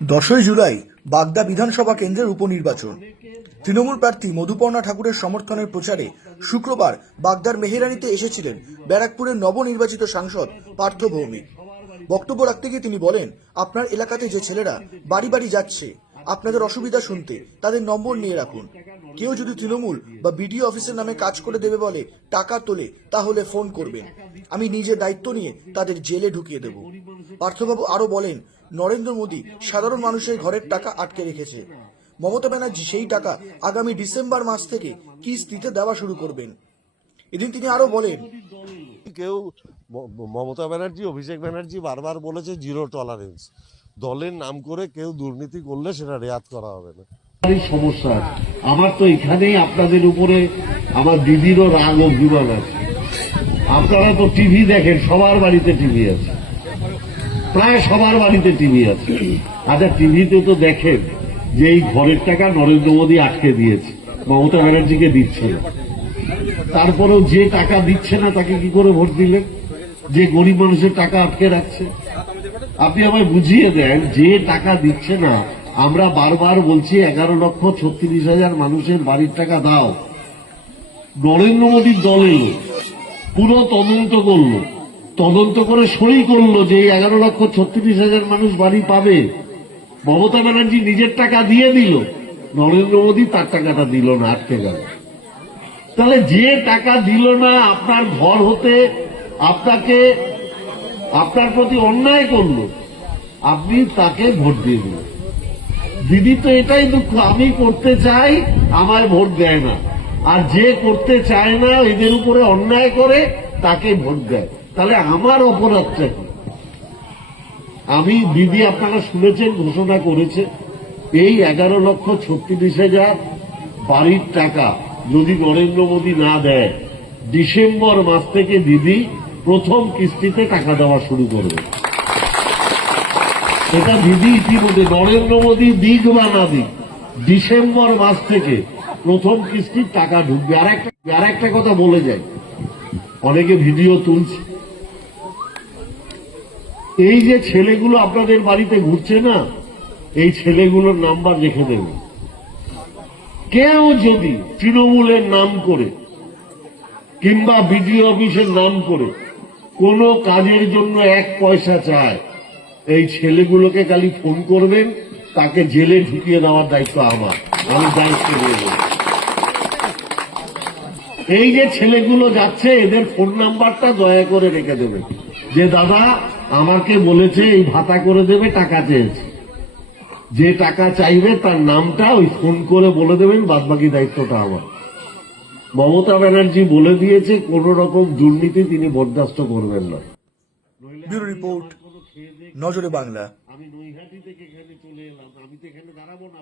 দশই জুলাই বাগদা বিধানসভা কেন্দ্রের উপনির্বাচন। তৃণমূল প্রার্থী মধুপর্ণা ঠাকুরের সমর্থনের প্রচারে শুক্রবার বাগদার মেহেরানিতে এসেছিলেন ব্যারাকপুরের নবনির্বাচিত সাংসদ পার্থ ভৌমিক। বক্তব্য রাখতে গিয়ে তিনি বলেন, আপনার এলাকাতে যে ছেলেরা বাড়ি বাড়ি যাচ্ছে, আপনাদের অসুবিধা শুনতে তাদের নম্বর নিয়ে রাখুন। কেউ যদি তৃণমূল বা বিডিও অফিসের নামে কাজ করে দেবে বলে টাকা তোলে, তাহলে ফোন করবেন। আমি নিজে দায়িত্ব নিয়ে তাদের জেলে ঢুকিয়ে দেব। পার্থবাবু আরও বলেন নরেন্দ্র মোদী সাধারণ মানুষের ঘরের টাকা আটকে রেখেছে। মমতা ব্যানার্জি সেই টাকা আগামী ডিসেম্বর মাস থেকে কিস্তিতে দেওয়া শুরু করবেন। এদিন তিনি আরও বলেন কেউ মমতা ব্যানার্জি অভিষেক ব্যানার্জি বারবার বলেছে জিরো টলারেন্স দলের নাম করে কেউ দুর্নীতি করলে সেটা রেয়াত করা হবে না। এই সমস্যা আমার তো এখানেই আপনাদের উপরে আমার দিদিরও রাগ অভিমান আছে। আপনারা তো টিভি দেখেন সবার বাড়িতে টিভি আছে। প্রায় সবার বাড়িতে টিভি আছে। আচ্ছা টিভিতে তো দেখেন যে এই ঘরের টাকা নরেন্দ্র মোদী আটকে দিয়েছে, মমতা ব্যানার্জিকে দিচ্ছে না। তারপরেও যে টাকা দিচ্ছে না, তাকে কি করে ভোট দিলেন? যে গরিব মানুষের টাকা আটকে রাখছে। আপনি আমায় বুঝিয়ে দেন, যে টাকা দিচ্ছে না, আমরা বারবার বলছি এগারো লক্ষ ছত্রিশ হাজার মানুষের বাড়ির টাকা দাও। নরেন্দ্র মোদীর দল পুরো তদন্ত করল। তদন্ত করে সই করল যে এগারো লক্ষ ছত্রিশ হাজার মানুষ বাড়ি পাবে। মমতা ব্যানার্জি নিজের টাকা দিয়ে দিল। নরেন্দ্র মোদী তার টাকাটা দিল না, আটকে গেল। তাহলে যে টাকা দিল না আপনার ঘর হতে, আপনাকে, আপনার প্রতি অন্যায় করল, আপনি তাকে ভোট দিয়ে দিলেন। দিদি তো এটাই দুঃখ, আমি করতে চাই, আমায় ভোট দেয় না। আর যে করতে চায় না, এদের উপরে অন্যায় করে তাকে ভোট দেয়। তাহলে আমার অপরাধটা কি? আমি দিদি আপনারা শুনেছেন, ঘোষণা করেছে, এই এগারো লক্ষ ছত্রিশ হাজার বাড়ির টাকা যদি নরেন্দ্র মোদী না দেয়, ডিসেম্বর মাস থেকে দিদি প্রথম কিস্তিতে টাকা দেওয়া শুরু করবে। এটা দিদি ইতিমধ্যে, নরেন্দ্র মোদী দিক বা না দিক, ডিসেম্বর মাস থেকে প্রথম কিস্তির টাকা ঢুকবে। আর একটা আর একটা কথা বলে যাই। অনেকে ভিডিও তুলছে। এই যে ছেলেগুলো আপনাদের বাড়িতে ঘুরছে না, এই ছেলেগুলোর নাম্বার রেখে দেবে কেউ যদি তৃণমূলের নাম করে কিংবা বিডিও অফিসের নাম করে কোনো কাজের জন্য এক পয়সা চায়, এই ছেলেগুলোকে খালি ফোন করবেন, তাকে জেলে ঢুকিয়ে দেওয়ার দায়িত্ব আমার আমি দায়িত্ব নিয়ে। এই যে ছেলেগুলো যাচ্ছে এদের ফোন নাম্বারটা দয়া করে রেখে দেবেন যে দাদা আমাকে বলেছে এই ভাতা করে দেবে টাকা চেয়েছে। যে টাকা চাইবে তার নামটা ওই ফোন করে বলে দেবেন বাদ বাকি দায়িত্বটা আমার। মমতা ব্যানার্জি বলে দিয়েছে কোন রকম দুর্নীতি তিনি বরদাস্ত করবেন না। ব্যুরো রিপোর্ট নজরে বাংলা। আমি নৈহাটি থেকে এখানে চলে এলাম আমি তো এখানে দাঁড়াবো না